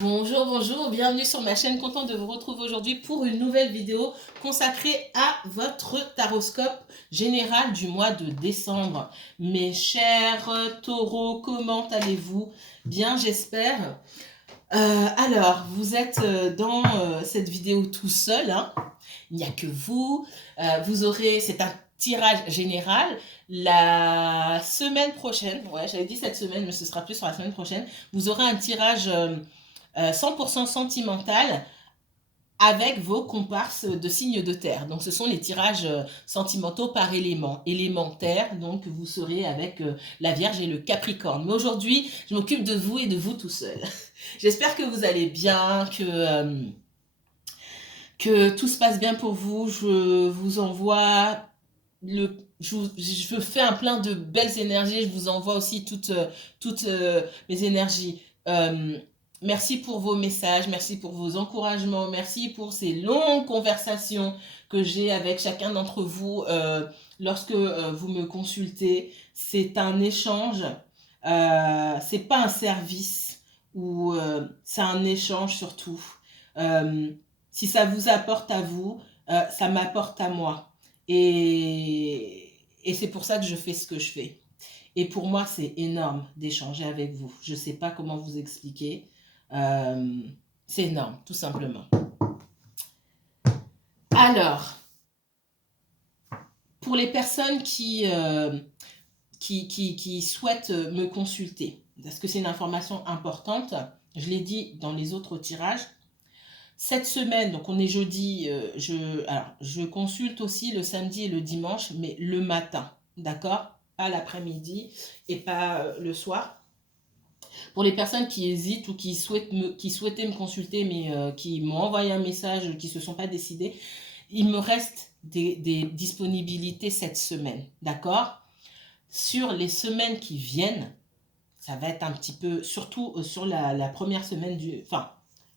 Bonjour, bonjour, bienvenue sur ma chaîne, content de vous retrouver aujourd'hui pour une nouvelle vidéo consacrée à votre taroscope général du mois de décembre. Mes chers taureaux, comment allez-vous? Bien, j'espère. Alors, vous êtes dans cette vidéo tout seul, hein. Il n'y a que vous. Vous aurez, c'est un tirage général. La semaine prochaine, ouais, j'avais dit cette semaine, mais ce sera plus sur la semaine prochaine, vous aurez un tirage 100% sentimental avec vos comparses de signes de terre. Donc ce sont les tirages sentimentaux par élément. Élémentaire, donc vous serez avec la Vierge et le Capricorne. Mais aujourd'hui, je m'occupe de vous et de vous tout seul. J'espère que vous allez bien, que tout se passe bien pour vous. Je vous envoie je fais un plein de belles énergies. Je vous envoie aussi toutes mes énergies. Merci pour vos messages, merci pour vos encouragements, merci pour ces longues conversations que j'ai avec chacun d'entre vous lorsque vous me consultez. C'est un échange, c'est pas un service ou c'est un échange surtout. Euh, si ça vous apporte à vous, ça m'apporte à moi. Et c'est pour ça que je fais ce que je fais. Et pour moi, c'est énorme d'échanger avec vous. Je ne sais pas comment vous expliquer. Euh, c'est énorme, tout simplement. Alors, pour les personnes qui souhaitent me consulter, parce que c'est une information importante, je l'ai dit dans les autres tirages, cette semaine, donc on est jeudi, je consulte aussi le samedi et le dimanche, mais le matin, d'accord? Pas l'après-midi et pas le soir. Pour les personnes qui hésitent ou qui souhaitaient me consulter, mais qui m'ont envoyé un message, qui ne se sont pas décidés, il me reste des disponibilités cette semaine, d'accord? Sur les semaines qui viennent, ça va être un petit peu, surtout sur la première semaine enfin,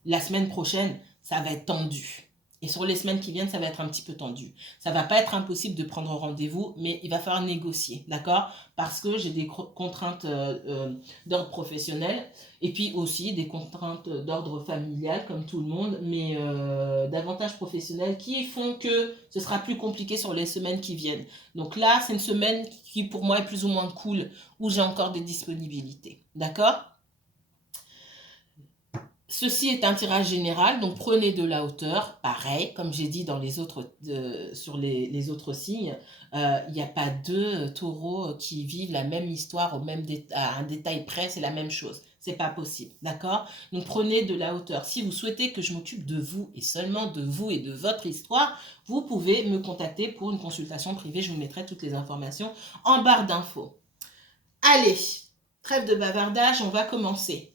la semaine prochaine, ça va être tendu. Et sur les semaines qui viennent, ça va être un petit peu tendu. Ça va pas être impossible de prendre rendez-vous, mais il va falloir négocier, d'accord? Parce que j'ai des contraintes d'ordre professionnel et puis aussi des contraintes d'ordre familial, comme tout le monde, mais davantage professionnelles qui font que ce sera plus compliqué sur les semaines qui viennent. Donc là, c'est une semaine qui pour moi est plus ou moins cool, où j'ai encore des disponibilités, d'accord? Ceci est un tirage général, donc prenez de la hauteur, pareil, comme j'ai dit dans les autres, sur les autres signes, il n'y a pas deux taureaux qui vivent la même histoire à un détail près, c'est la même chose. C'est pas possible, d'accord? Donc prenez de la hauteur. Si vous souhaitez que je m'occupe de vous et seulement de vous et de votre histoire, vous pouvez me contacter pour une consultation privée. Je vous mettrai toutes les informations en barre d'infos. Allez, trêve de bavardage, on va commencer.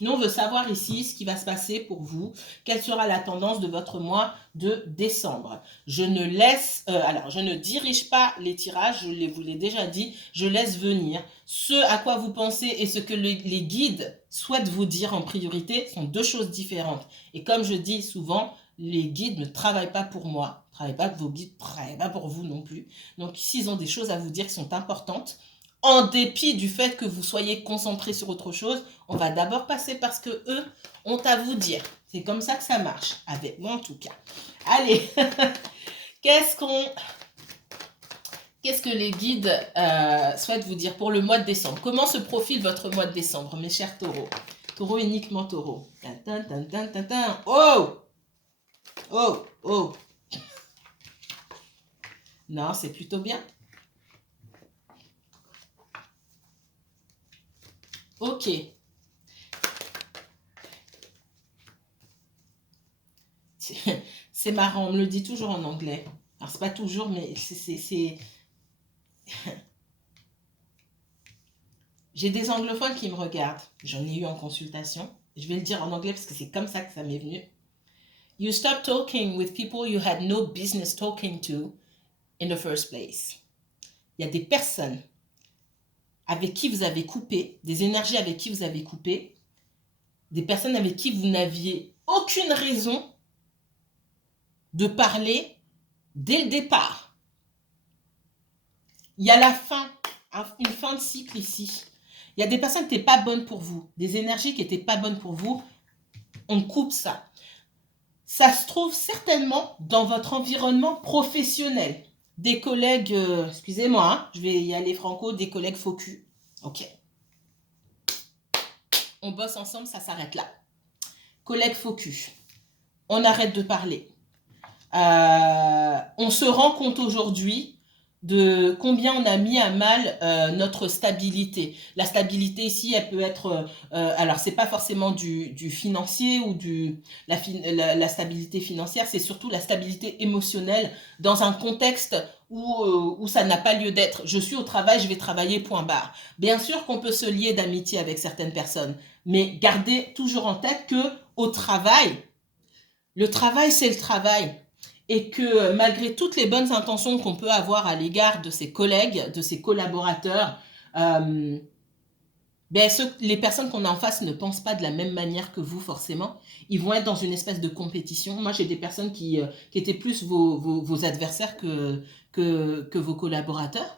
Nous, on veut savoir ici ce qui va se passer pour vous, quelle sera la tendance de votre mois de décembre. Je ne dirige pas les tirages, vous l'ai déjà dit, je laisse venir. Ce à quoi vous pensez et ce que les guides souhaitent vous dire en priorité sont deux choses différentes. Et comme je dis souvent, les guides ne travaillent pas pour moi, ne travaillent pas, vos guides ne travaillent pas pour vous non plus. Donc, s'ils ont des choses à vous dire qui sont importantes, en dépit du fait que vous soyez concentré sur autre chose, on va d'abord passer par ce que eux ont à vous dire. C'est comme ça que ça marche, avec moi en tout cas. Allez, qu'est-ce que les guides souhaitent vous dire pour le mois de décembre? Comment se profile votre mois de décembre, mes chers taureaux? Taureau, uniquement taureau. Oh! Oh! Oh! Non, c'est plutôt bien. Ok. C'est marrant, on me le dit toujours en anglais. Alors, c'est pas toujours, mais J'ai des anglophones qui me regardent. J'en ai eu en consultation. Je vais le dire en anglais parce que c'est comme ça que ça m'est venu. You stop talking with people you had no business talking to in the first place. Il y a des personnes avec qui vous avez coupé, des énergies avec qui vous avez coupé, des personnes avec qui vous n'aviez aucune raison de parler dès le départ. Il y a la fin, une fin de cycle ici. Il y a des personnes qui n'étaient pas bonnes pour vous, des énergies qui n'étaient pas bonnes pour vous. On coupe ça. Ça se trouve certainement dans votre environnement professionnel. Des collègues, excusez-moi, hein, je vais y aller franco, des collègues faux cul. Ok. On bosse ensemble, ça s'arrête là. Collègues faux cul. On arrête de parler. On se rend compte aujourd'hui de combien on a mis à mal notre stabilité. La stabilité ici, elle peut être... alors, c'est pas forcément du financier ou la stabilité financière, c'est surtout la stabilité émotionnelle dans un contexte où ça n'a pas lieu d'être. Je suis au travail, je vais travailler, point barre. Bien sûr qu'on peut se lier d'amitié avec certaines personnes, mais gardez toujours en tête que au travail, le travail, c'est le travail. Et que malgré toutes les bonnes intentions qu'on peut avoir à l'égard de ses collègues, de ses collaborateurs, les personnes qu'on a en face ne pensent pas de la même manière que vous forcément. Ils vont être dans une espèce de compétition. Moi, j'ai des personnes qui étaient plus vos adversaires que vos collaborateurs.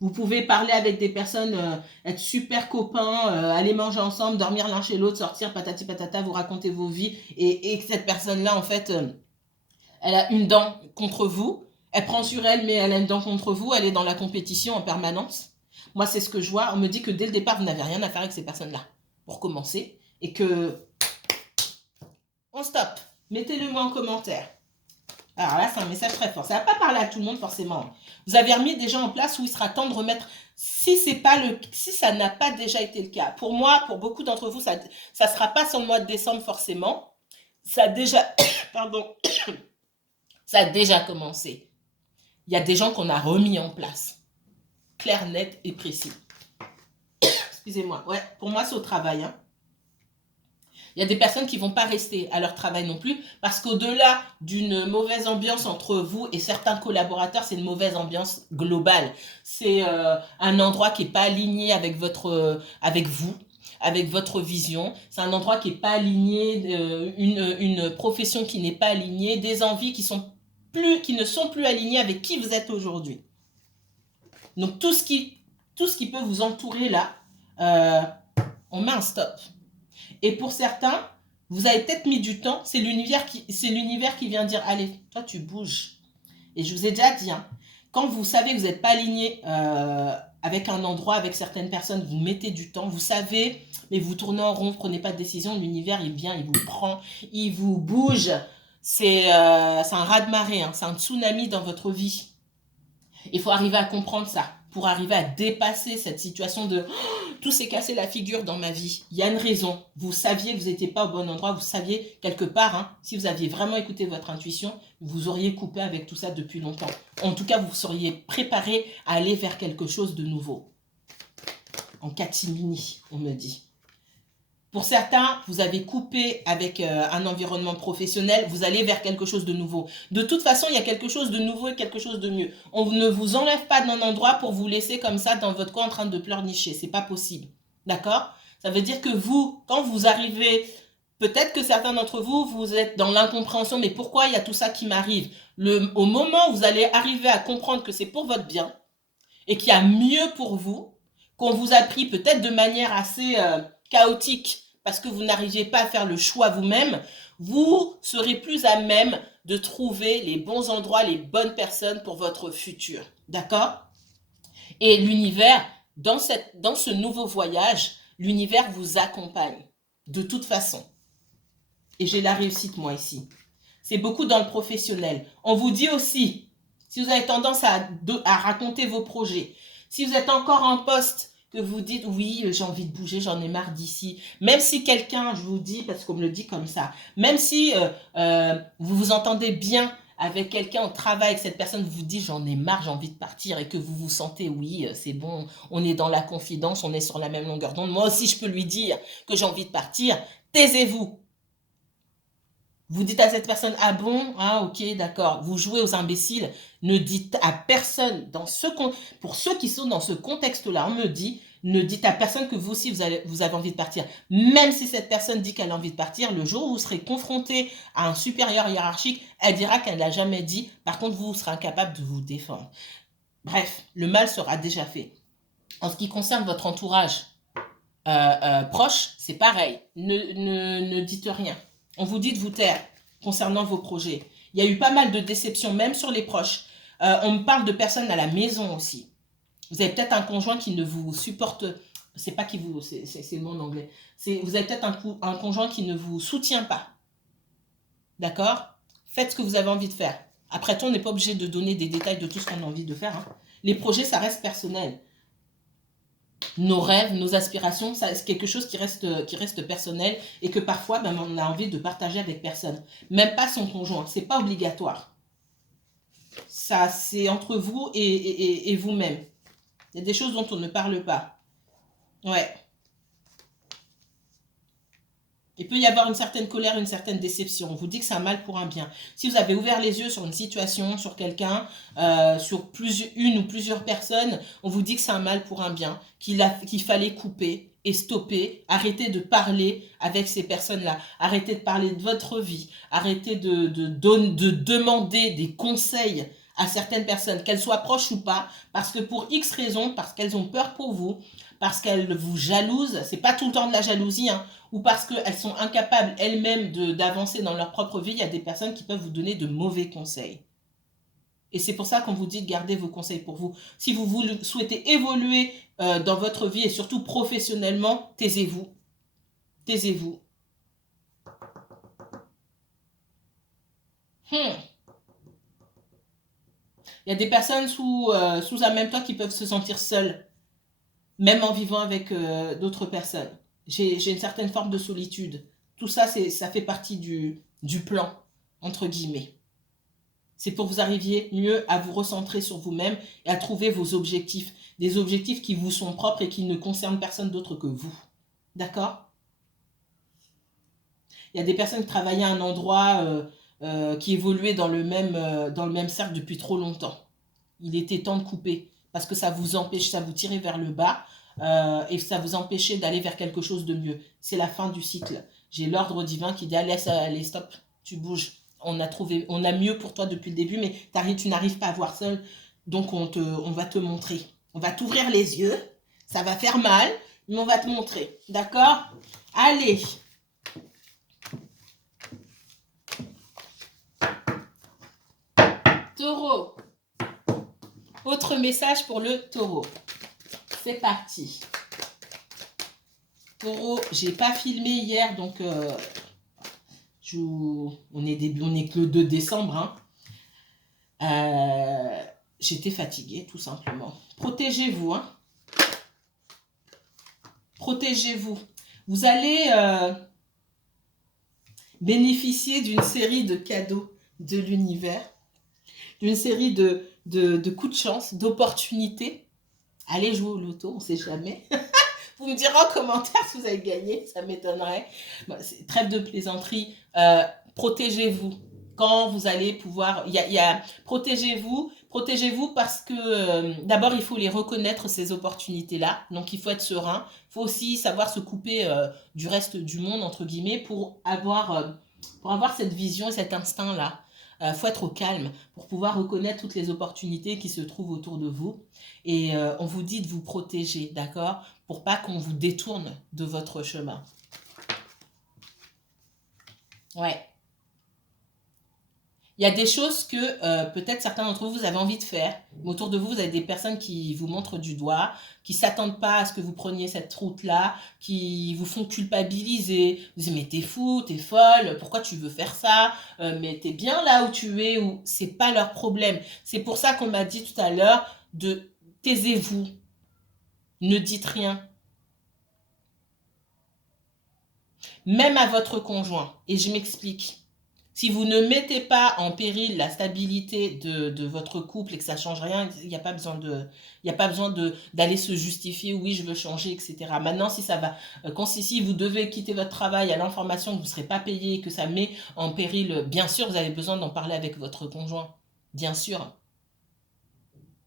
Vous pouvez parler avec des personnes, être super copains, aller manger ensemble, dormir l'un chez l'autre, sortir, patati patata, vous raconter vos vies. Et que cette personne-là, en fait, elle a une dent contre vous. Elle prend sur elle, mais elle a une dent contre vous. Elle est dans la compétition en permanence. Moi, c'est ce que je vois. On me dit que dès le départ, vous n'avez rien à faire avec ces personnes-là, pour commencer. Et que... On stop. Mettez-le moi en commentaire. Alors là, c'est un message très fort. Ça ne va pas parler à tout le monde, forcément. Vous avez remis des gens en place où il sera temps de remettre... Si ça n'a pas déjà été le cas. Pour moi, pour beaucoup d'entre vous, ça ne sera pas sur le mois de décembre, forcément. Ça a déjà... Pardon. Ça a déjà commencé. Il y a des gens qu'on a remis en place. Clair, net et précis. Excusez-moi. Ouais, pour moi, c'est au travail. Hein. Il y a des personnes qui ne vont pas rester à leur travail non plus, parce qu'au-delà d'une mauvaise ambiance entre vous et certains collaborateurs, c'est une mauvaise ambiance globale. C'est un endroit qui n'est pas aligné avec avec vous, avec votre vision. C'est un endroit qui n'est pas aligné, une profession qui n'est pas alignée, des envies qui ne sont plus alignées avec qui vous êtes aujourd'hui. Donc tout ce qui peut vous entourer là, on met un stop. Et pour certains, vous avez peut-être mis du temps, c'est l'univers qui vient dire, allez, toi tu bouges. Et je vous ai déjà dit, hein, quand vous savez que vous n'êtes pas aligné avec un endroit, avec certaines personnes, vous mettez du temps, vous savez, mais vous tournez en rond, vous ne prenez pas de décision, l'univers il vient, il vous prend, il vous bouge. C'est un raz-de-marée, hein, c'est un tsunami dans votre vie. Il faut arriver à comprendre ça pour arriver à dépasser cette situation de tout s'est cassé la figure dans ma vie. Il y a une raison. Vous saviez que vous n'étiez pas au bon endroit. Vous saviez quelque part, hein, si vous aviez vraiment écouté votre intuition, vous auriez coupé avec tout ça depuis longtemps. En tout cas, vous seriez préparé à aller vers quelque chose de nouveau. En catimini, on me dit. Pour certains, vous avez coupé avec un environnement professionnel, vous allez vers quelque chose de nouveau. De toute façon, il y a quelque chose de nouveau et quelque chose de mieux. On ne vous enlève pas d'un endroit pour vous laisser comme ça dans votre coin en train de pleurnicher. C'est pas possible. D'accord? Ça veut dire que vous, quand vous arrivez, peut-être que certains d'entre vous, vous êtes dans l'incompréhension, mais pourquoi il y a tout ça qui m'arrive? Au moment où vous allez arriver à comprendre que c'est pour votre bien et qu'il y a mieux pour vous, qu'on vous a pris peut-être de manière assez chaotique parce que vous n'arriviez pas à faire le choix vous-même, vous serez plus à même de trouver les bons endroits, les bonnes personnes pour votre futur. D'accord? Et l'univers, dans ce nouveau voyage, l'univers vous accompagne de toute façon. Et j'ai la réussite, moi, ici. C'est beaucoup dans le professionnel. On vous dit aussi, si vous avez tendance à raconter vos projets, si vous êtes encore en poste, que vous dites, oui, j'ai envie de bouger, j'en ai marre d'ici. Même si quelqu'un, je vous dis, parce qu'on me le dit comme ça, même si vous vous entendez bien avec quelqu'un au travail, que cette personne vous dit, j'en ai marre, j'ai envie de partir, et que vous vous sentez, oui, c'est bon, on est dans la confidence, on est sur la même longueur d'onde. Moi aussi, je peux lui dire que j'ai envie de partir. Taisez-vous. Vous dites à cette personne, ah bon, ah ok, d'accord, vous jouez aux imbéciles, ne dites à personne, pour ceux qui sont dans ce contexte-là, on me dit, ne dites à personne que vous aussi, vous avez envie de partir. Même si cette personne dit qu'elle a envie de partir, le jour où vous serez confronté à un supérieur hiérarchique, elle dira qu'elle ne l'a jamais dit, par contre, vous serez incapable de vous défendre. Bref, le mal sera déjà fait. En ce qui concerne votre entourage, proches, c'est pareil. Ne dites rien. On vous dit de vous taire concernant vos projets. Il y a eu pas mal de déceptions, même sur les proches. On me parle de personnes à la maison aussi. Vous avez peut-être un conjoint qui ne vous supporte, c'est pas qui vous, c'est le mot en anglais. Vous avez peut-être un conjoint qui ne vous soutient pas. D'accord? Faites ce que vous avez envie de faire. Après tout, on n'est pas obligé de donner des détails de tout ce qu'on a envie de faire. Hein. Les projets, ça reste personnel. Nos rêves, nos aspirations, c'est quelque chose qui reste personnel et que parfois, ben, on a envie de partager avec personne. Même pas son conjoint. C'est pas obligatoire. Ça, c'est entre vous et vous-même. Il y a des choses dont on ne parle pas. Ouais. Il peut y avoir une certaine colère, une certaine déception. On vous dit que c'est un mal pour un bien. Si vous avez ouvert les yeux sur une situation, sur quelqu'un, sur une ou plusieurs personnes, on vous dit que c'est un mal pour un bien, qu'il fallait couper et stopper, arrêter de parler avec ces personnes-là, arrêter de parler de votre vie, arrêter de demander des conseils à certaines personnes, qu'elles soient proches ou pas, parce que pour X raisons, parce qu'elles ont peur pour vous, parce qu'elles vous jalousent, c'est pas tout le temps de la jalousie, hein, ou parce qu'elles sont incapables elles-mêmes d'avancer dans leur propre vie, il y a des personnes qui peuvent vous donner de mauvais conseils. Et c'est pour ça qu'on vous dit de garder vos conseils pour vous. Si vous souhaitez évoluer dans votre vie et surtout professionnellement, taisez-vous. Taisez-vous. Il y a des personnes sous un même toit qui peuvent se sentir seules, même en vivant avec d'autres personnes. J'ai une certaine forme de solitude. Tout ça, ça fait partie du plan, entre guillemets. C'est pour que vous arriviez mieux à vous recentrer sur vous-même et à trouver vos objectifs. Des objectifs qui vous sont propres et qui ne concernent personne d'autre que vous. D'accord? Il y a des personnes qui travaillaient à un endroit qui évoluaient dans le même cercle depuis trop longtemps. Il était temps de couper parce que ça vous empêche, ça vous tirait vers le bas et ça vous empêchait d'aller vers quelque chose de mieux. C'est la fin du cycle. J'ai l'ordre divin qui dit allez, stop, tu bouges. On a mieux pour toi depuis le début, mais tu n'arrives pas à voir seul. Donc on va te montrer. On va t'ouvrir les yeux. Ça va faire mal, mais on va te montrer. D'accord? Allez. Taureau. Autre message pour le taureau. C'est parti. Taureau, j'ai pas filmé hier, donc on est que le 2 décembre. Hein. J'étais fatiguée, tout simplement. Protégez-vous. Hein. Protégez-vous. Vous allez bénéficier d'une série de cadeaux de l'univers, d'une série de coups de chance, d'opportunités. Allez jouer au loto, on ne sait jamais. Vous me direz en commentaire si vous avez gagné, ça m'étonnerait. Bon, trêve de plaisanterie, protégez-vous. Quand vous allez pouvoir... Protégez-vous parce que d'abord, il faut les reconnaître, ces opportunités-là. Donc, il faut être serein. Il faut aussi savoir se couper du reste du monde, entre guillemets, pour avoir cette vision et cet instinct-là. Faut être au calme pour pouvoir reconnaître toutes les opportunités qui se trouvent autour de vous. Et on vous dit de vous protéger, d'accord? Pour pas qu'on vous détourne de votre chemin. Ouais. Il y a des choses que peut-être certains d'entre vous avez envie de faire, mais autour de vous, vous avez des personnes qui vous montrent du doigt, qui ne s'attendent pas à ce que vous preniez cette route-là, qui vous font culpabiliser. Vous dites, mais t'es fou, t'es folle, pourquoi tu veux faire ça? Mais t'es bien là où tu es, ou c'est pas leur problème. C'est pour ça qu'on m'a dit tout à l'heure de taisez-vous, ne dites rien. Même à votre conjoint. Et je m'explique. Si vous ne mettez pas en péril la stabilité de votre couple et que ça ne change rien, il n'y a pas besoin d'aller se justifier, oui, je veux changer, etc. Maintenant, si ça va, si vous devez quitter votre travail à l'information que vous ne serez pas payé, que ça met en péril, bien sûr, vous avez besoin d'en parler avec votre conjoint. Bien sûr.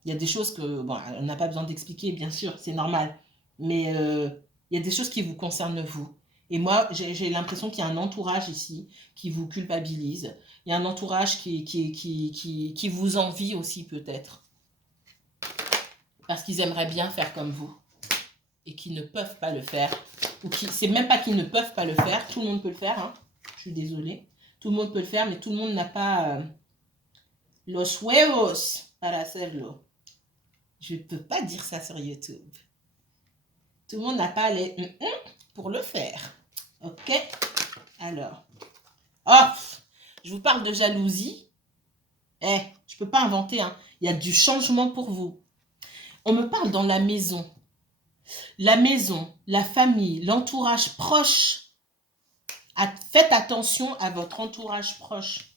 Il y a des choses que, bon, on n'a pas besoin d'expliquer, bien sûr, c'est normal. Mais il y a des choses qui vous concernent vous. Et moi, j'ai l'impression qu'il y a un entourage ici qui vous culpabilise. Il y a un entourage qui vous envie aussi peut-être. Parce qu'ils aimeraient bien faire comme vous. et qui ne peuvent pas le faire, ou qui, c'est même pas qu'ils ne peuvent pas le faire, tout le monde peut le faire, hein, je suis désolée, tout le monde peut le faire, mais tout le monde n'a pas los huevos para hacerlo. Je ne peux pas dire ça sur YouTube. Tout le monde n'a pas les pour le faire. Ok? Alors. Oh, je vous parle de jalousie. Je ne peux pas inventer. Hein. Il y a du changement pour vous. On me parle dans la maison. La maison, la famille, l'entourage proche. Faites attention à votre entourage proche.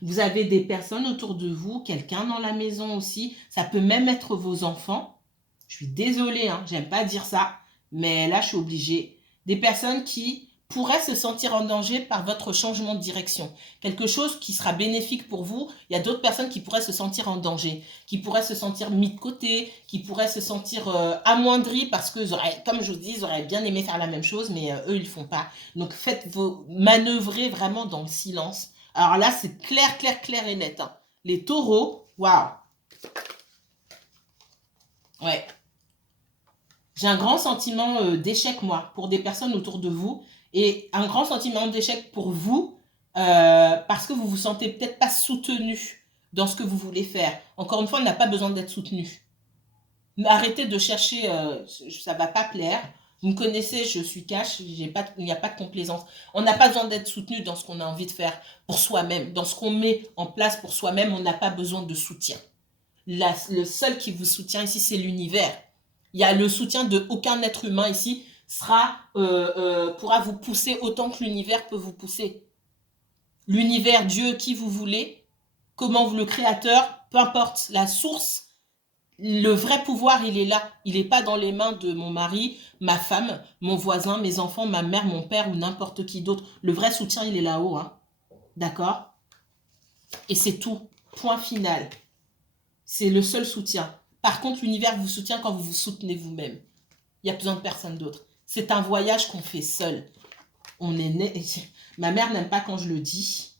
Vous avez des personnes autour de vous, quelqu'un dans la maison aussi. Ça peut même être vos enfants. Je suis désolée, hein, j'aime pas dire ça, mais là, je suis obligée. Des personnes qui pourraient se sentir en danger par votre changement de direction. Quelque chose qui sera bénéfique pour vous. Il y a d'autres personnes qui pourraient se sentir en danger, qui pourraient se sentir mis de côté, qui pourraient se sentir amoindris parce que, comme je vous dis, ils auraient bien aimé faire la même chose, mais eux, ils ne font pas. Donc, manœuvrez vraiment dans le silence. Alors là, c'est clair, clair, clair et net. Hein. Les taureaux, waouh. Ouais. J'ai un grand sentiment d'échec, moi, pour des personnes autour de vous. Et un grand sentiment d'échec pour vous parce que vous vous sentez peut-être pas soutenu dans ce que vous voulez faire. Encore une fois, on n'a pas besoin d'être soutenu. Arrêtez de chercher, ça va pas plaire. Vous me connaissez, je suis cash, il n'y a pas de complaisance. On n'a pas besoin d'être soutenu dans ce qu'on a envie de faire pour soi-même. Dans ce qu'on met en place pour soi-même, on n'a pas besoin de soutien. Le seul qui vous soutient ici, c'est l'univers. Il y a le soutien de aucun être humain ici pourra vous pousser autant que l'univers peut vous pousser. L'univers, Dieu, qui vous voulez, comment vous le créateur, peu importe la source, le vrai pouvoir, il est là. Il n'est pas dans les mains de mon mari, ma femme, mon voisin, mes enfants, ma mère, mon père ou n'importe qui d'autre. Le vrai soutien, il est là-haut. Hein. D'accord? Et c'est tout. Point final. C'est le seul soutien. Par contre, l'univers vous soutient quand vous vous soutenez vous-même. Il n'y a besoin de personne d'autre. C'est un voyage qu'on fait seul. On est né... Ma mère n'aime pas quand je le dis.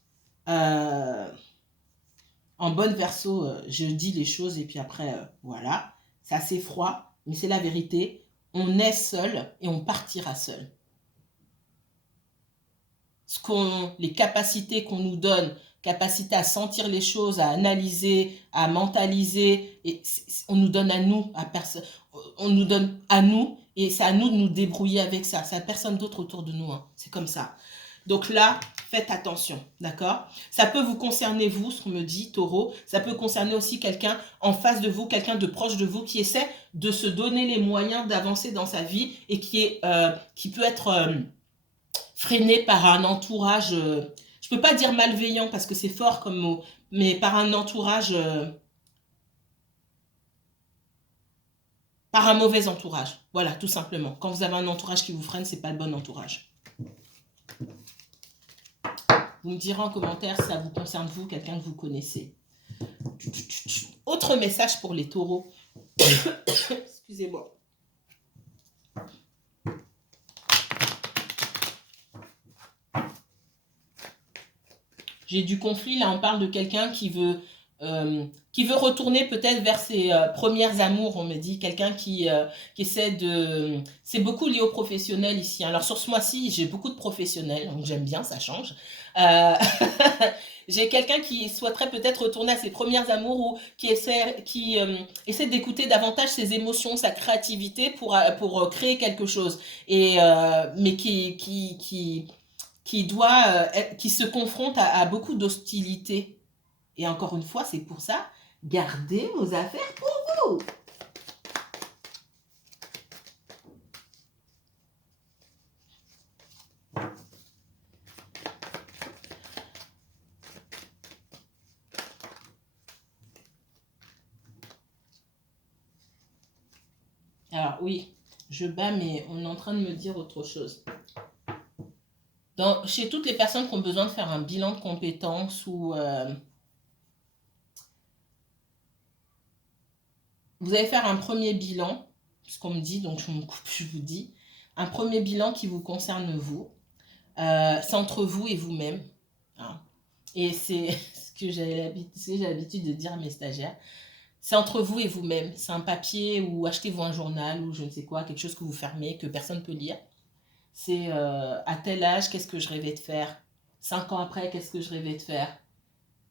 En bonne verso, je dis les choses et puis après, voilà. C'est assez froid, mais c'est la vérité. On est seul et on partira seul. Les capacités qu'on nous donne, capacité à sentir les choses, à analyser, à mentaliser, et on nous donne à nous, on nous donne à nous, et c'est à nous de nous débrouiller avec ça. C'est à personne d'autre autour de nous. Hein. C'est comme ça. Donc là, faites attention, d'accord? Ça peut vous concerner vous, ce qu'on me dit, taureau. Ça peut concerner aussi quelqu'un en face de vous, quelqu'un de proche de vous qui essaie de se donner les moyens d'avancer dans sa vie et qui peut être freiné par un entourage, je peux pas dire malveillant parce que c'est fort comme mot, mais par un entourage, par un mauvais entourage. Voilà, tout simplement. Quand vous avez un entourage qui vous freine, c'est pas le bon entourage. Vous me direz en commentaire si ça vous concerne vous, quelqu'un que vous connaissez. Autre message pour les taureaux. Excusez-moi. J'ai du conflit, là on parle de quelqu'un qui veut retourner peut-être vers ses premières amours, on me dit, quelqu'un qui essaie de... C'est beaucoup lié aux professionnels ici. Alors sur ce mois-ci, j'ai beaucoup de professionnels, donc j'aime bien, ça change. J'ai quelqu'un qui souhaiterait peut-être retourner à ses premières amours ou qui essaie d'écouter davantage ses émotions, sa créativité pour créer quelque chose. Mais qui se confronte à beaucoup d'hostilité. Et encore une fois, c'est pour ça, gardez vos affaires pour vous. Alors oui, je bats, mais on est en train de me dire autre chose. Chez toutes les personnes qui ont besoin de faire un bilan de compétences ou... vous allez faire un premier bilan, ce qu'on me dit, donc je me coupe, je vous dis. Un premier bilan qui vous concerne vous. C'est entre vous et vous-même. Hein. Et c'est ce que j'ai l'habitude de dire à mes stagiaires. C'est entre vous et vous-même. C'est un papier ou achetez-vous un journal ou je ne sais quoi, quelque chose que vous fermez, que personne ne peut lire. C'est à tel âge, qu'est-ce que je rêvais de faire? 5 ans après, qu'est-ce que je rêvais de faire?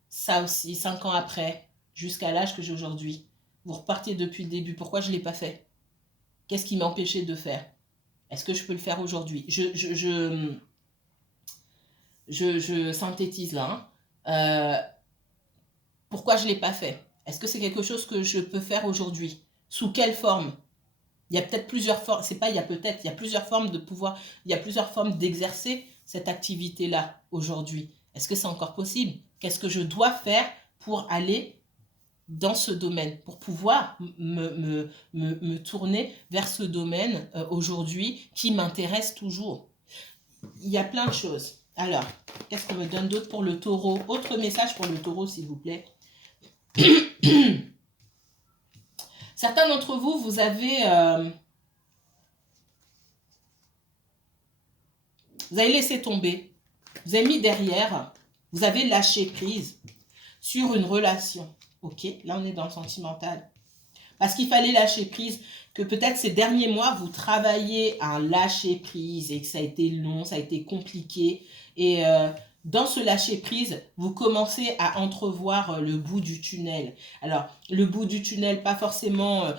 Ça aussi, 5 ans après, jusqu'à l'âge que j'ai aujourd'hui. Vous repartez depuis le début. Pourquoi je ne l'ai pas fait? Qu'est-ce qui m'a empêché de faire? Est-ce que je peux le faire aujourd'hui? Je synthétise là. Hein. Pourquoi je ne l'ai pas fait? Est-ce que c'est quelque chose que je peux faire aujourd'hui? Sous quelle forme? Il y a peut-être plusieurs formes, c'est pas il y a peut-être, il y a plusieurs formes de pouvoir, il y a plusieurs formes d'exercer cette activité-là aujourd'hui. Est-ce que c'est encore possible? Qu'est-ce que je dois faire pour aller dans ce domaine, pour pouvoir me tourner vers ce domaine aujourd'hui qui m'intéresse toujours? Il y a plein de choses. Alors, qu'est-ce qu'on me donne d'autre pour le taureau? Autre message pour le taureau, s'il vous plaît. Certains d'entre vous, vous avez laissé tomber, vous avez mis derrière, vous avez lâché prise sur une relation. Ok, là on est dans le sentimental. Parce qu'il fallait lâcher prise, que peut-être ces derniers mois, vous travaillez à lâcher prise et que ça a été long, ça a été compliqué. Et dans ce lâcher prise, vous commencez à entrevoir le bout du tunnel. Alors, le bout du tunnel, pas forcément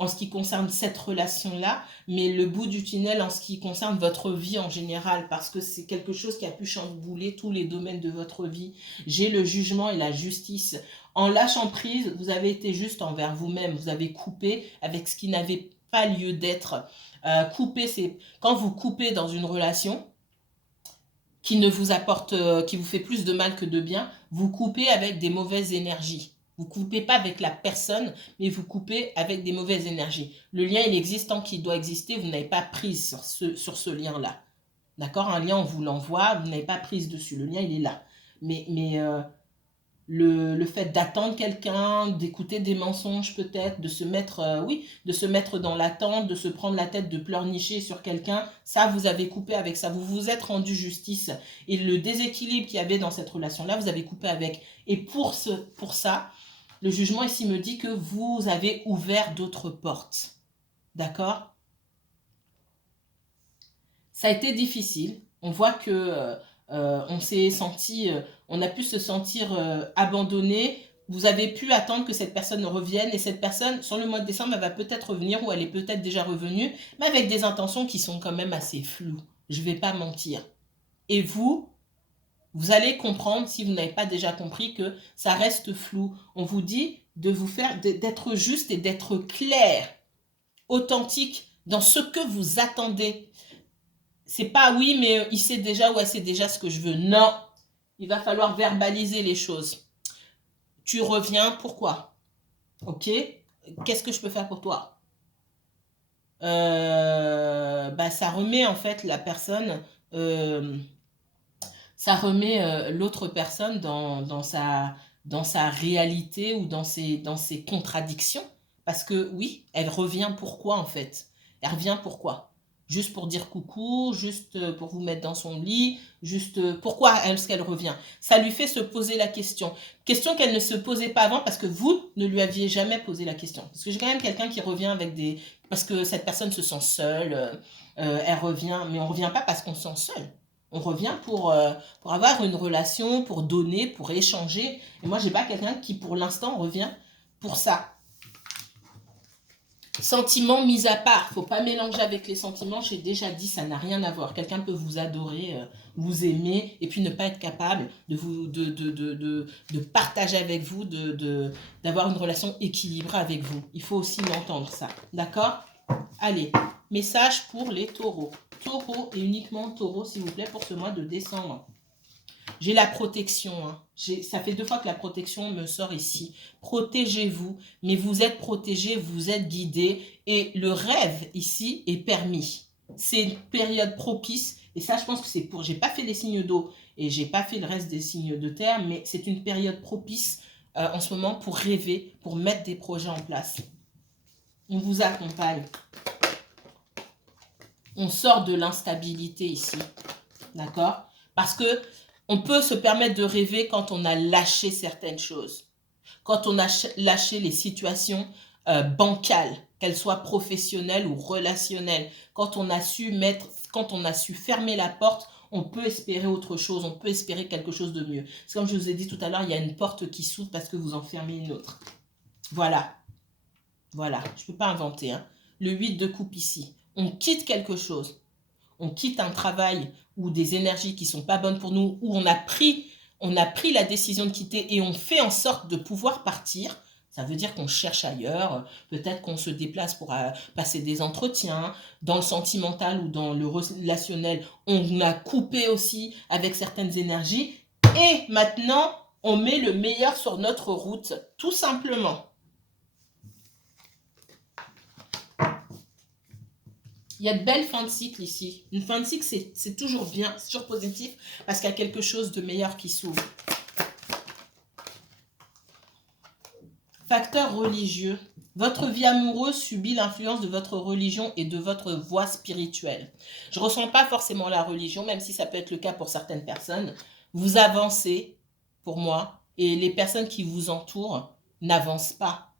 en ce qui concerne cette relation-là, mais le bout du tunnel en ce qui concerne votre vie en général, parce que c'est quelque chose qui a pu chambouler tous les domaines de votre vie. J'ai le jugement et la justice. En lâchant prise, vous avez été juste envers vous-même, vous avez coupé avec ce qui n'avait pas lieu d'être. Couper, c'est quand vous coupez dans une relation qui ne vous apporte, qui vous fait plus de mal que de bien, vous coupez avec des mauvaises énergies. Vous ne coupez pas avec la personne, mais vous coupez avec des mauvaises énergies. Le lien, il existe tant qu'il doit exister, vous n'avez pas prise sur ce lien-là. D'accord? Un lien, on vous l'envoie, vous n'avez pas prise dessus. Le lien, il est là. Mais le fait d'attendre quelqu'un, d'écouter des mensonges peut-être, de se mettre, de se mettre dans l'attente, de se prendre la tête, de pleurnicher sur quelqu'un, ça, vous avez coupé avec ça. Vous vous êtes rendu justice. Et le déséquilibre qu'il y avait dans cette relation-là, vous avez coupé avec. Et pour ça, le jugement ici me dit que vous avez ouvert d'autres portes. D'accord? Ça a été difficile. On voit que on s'est senti, on a pu se sentir abandonné. Vous avez pu attendre que cette personne revienne et cette personne, sur le mois de décembre, elle va peut-être revenir ou elle est peut-être déjà revenue, mais avec des intentions qui sont quand même assez floues. Je ne vais pas mentir. Et vous allez comprendre, si vous n'avez pas déjà compris, que ça reste flou. On vous dit de vous faire, d'être juste et d'être clair, authentique dans ce que vous attendez. C'est pas oui, mais il sait déjà ou elle sait déjà ce que je veux. Non, il va falloir verbaliser les choses. Tu reviens, pourquoi? Ok, qu'est-ce que je peux faire pour toi? Ça remet en fait la personne, ça remet l'autre personne dans sa réalité ou dans ses contradictions. Parce que oui, elle revient pourquoi en fait? Elle revient pourquoi? Juste pour dire coucou, juste pour vous mettre dans son lit, juste pourquoi est-ce qu'elle revient? Ça lui fait se poser la question. Question qu'elle ne se posait pas avant parce que vous ne lui aviez jamais posé la question. Parce que j'ai quand même quelqu'un qui revient avec des... Parce que cette personne se sent seule, elle revient, mais on ne revient pas parce qu'on se sent seul. On revient pour avoir une relation, pour donner, pour échanger. Et moi, je n'ai pas quelqu'un qui, pour l'instant, revient pour ça. Sentiments mis à part, faut pas mélanger avec les sentiments, j'ai déjà dit, ça n'a rien à voir. Quelqu'un peut vous adorer, vous aimer, et puis ne pas être capable de partager avec vous, d'avoir une relation équilibrée avec vous. Il faut aussi l'entendre, ça. D'accord? Allez, message pour les taureaux. Taureau et uniquement taureau, s'il vous plaît, pour ce mois de décembre. J'ai la protection. Hein. Ça fait 2 fois que la protection me sort ici. Protégez-vous, mais vous êtes protégé, vous êtes guidé. Et le rêve ici est permis. C'est une période propice. Et ça, je pense que c'est pour... J'ai pas fait les signes d'eau et j'ai pas fait le reste des signes de terre, mais c'est une période propice en ce moment pour rêver, pour mettre des projets en place. On vous accompagne. On sort de l'instabilité ici. D'accord? Parce que on peut se permettre de rêver quand on a lâché certaines choses. Quand on a lâché les situations bancales, qu'elles soient professionnelles ou relationnelles, quand on a su fermer la porte, on peut espérer autre chose, on peut espérer quelque chose de mieux. C'est comme je vous ai dit tout à l'heure, il y a une porte qui s'ouvre parce que vous en fermez une autre. Voilà. Voilà, je ne peux pas inventer. Hein. Le 8 de coupe ici. On quitte quelque chose. On quitte un travail ou des énergies qui ne sont pas bonnes pour nous, où on a pris la décision de quitter et on fait en sorte de pouvoir partir. Ça veut dire qu'on cherche ailleurs, peut-être qu'on se déplace pour passer des entretiens. Dans le sentimental ou dans le relationnel, on a coupé aussi avec certaines énergies. Et maintenant, on met le meilleur sur notre route, tout simplement. Il y a de belles fins de cycle ici. Une fin de cycle, c'est toujours bien, c'est toujours positif, parce qu'il y a quelque chose de meilleur qui s'ouvre. Facteur religieux. Votre vie amoureuse subit l'influence de votre religion et de votre voie spirituelle. Je ne ressens pas forcément la religion, même si ça peut être le cas pour certaines personnes. Vous avancez, pour moi, et les personnes qui vous entourent n'avancent pas.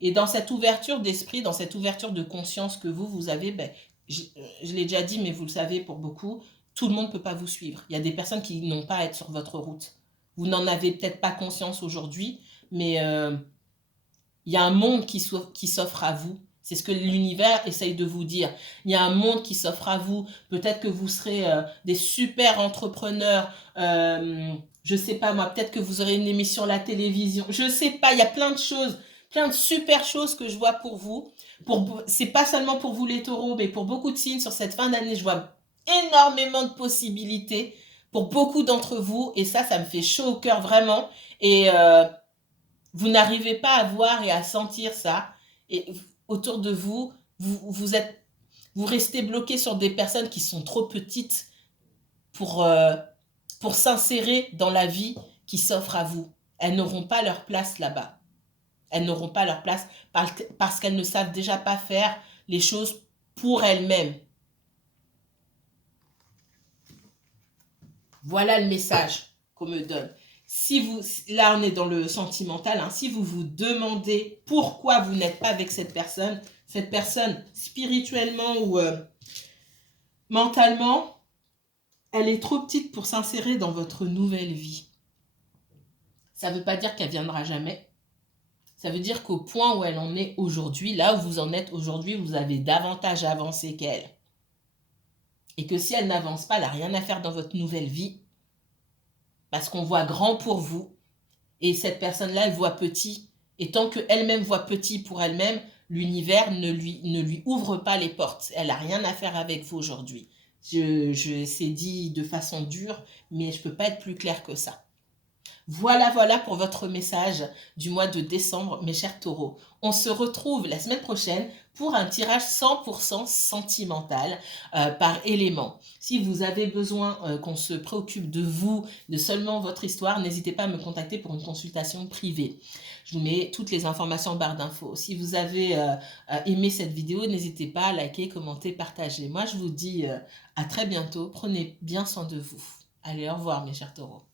Et dans cette ouverture d'esprit, dans cette ouverture de conscience que vous avez, ben, je l'ai déjà dit, mais vous le savez pour beaucoup, tout le monde ne peut pas vous suivre. Il y a des personnes qui n'ont pas à être sur votre route. Vous n'en avez peut-être pas conscience aujourd'hui, mais il y a un monde qui s'offre à vous. C'est ce que l'univers essaye de vous dire. Il y a un monde qui s'offre à vous. Peut-être que vous serez des super entrepreneurs. Je ne sais pas moi, peut-être que vous aurez une émission à la télévision. Je ne sais pas, il y a plein de choses. Plein de super choses que je vois pour vous. C'est pas seulement pour vous les taureaux, mais pour beaucoup de signes sur cette fin d'année, je vois énormément de possibilités pour beaucoup d'entre vous. Et ça me fait chaud au cœur vraiment. Et vous n'arrivez pas à voir et à sentir ça. Et autour de vous, vous restez bloqué sur des personnes qui sont trop petites pour s'insérer dans la vie qui s'offre à vous. Elles n'auront pas leur place là-bas. Elles n'auront pas leur place parce qu'elles ne savent déjà pas faire les choses pour elles-mêmes. Voilà le message qu'on me donne. Là on est dans le sentimental, hein, si vous vous demandez pourquoi vous n'êtes pas avec cette personne spirituellement ou mentalement, elle est trop petite pour s'insérer dans votre nouvelle vie. Ça ne veut pas dire qu'elle viendra jamais. Ça veut dire qu'au point où elle en est aujourd'hui, là où vous en êtes aujourd'hui, vous avez davantage avancé qu'elle. Et que si elle n'avance pas, elle n'a rien à faire dans votre nouvelle vie. Parce qu'on voit grand pour vous. Et cette personne-là, elle voit petit. Et tant qu'elle-même voit petit pour elle-même, l'univers ne lui ouvre pas les portes. Elle n'a rien à faire avec vous aujourd'hui. C'est dit de façon dure, mais je ne peux pas être plus claire que ça. Voilà pour votre message du mois de décembre, mes chers taureaux. On se retrouve la semaine prochaine pour un tirage 100% sentimental par élément. Si vous avez besoin qu'on se préoccupe de vous, de seulement votre histoire, n'hésitez pas à me contacter pour une consultation privée. Je vous mets toutes les informations en barre d'infos. Si vous avez aimé cette vidéo, n'hésitez pas à liker, commenter, partager. Moi, je vous dis à très bientôt. Prenez bien soin de vous. Allez, au revoir mes chers taureaux.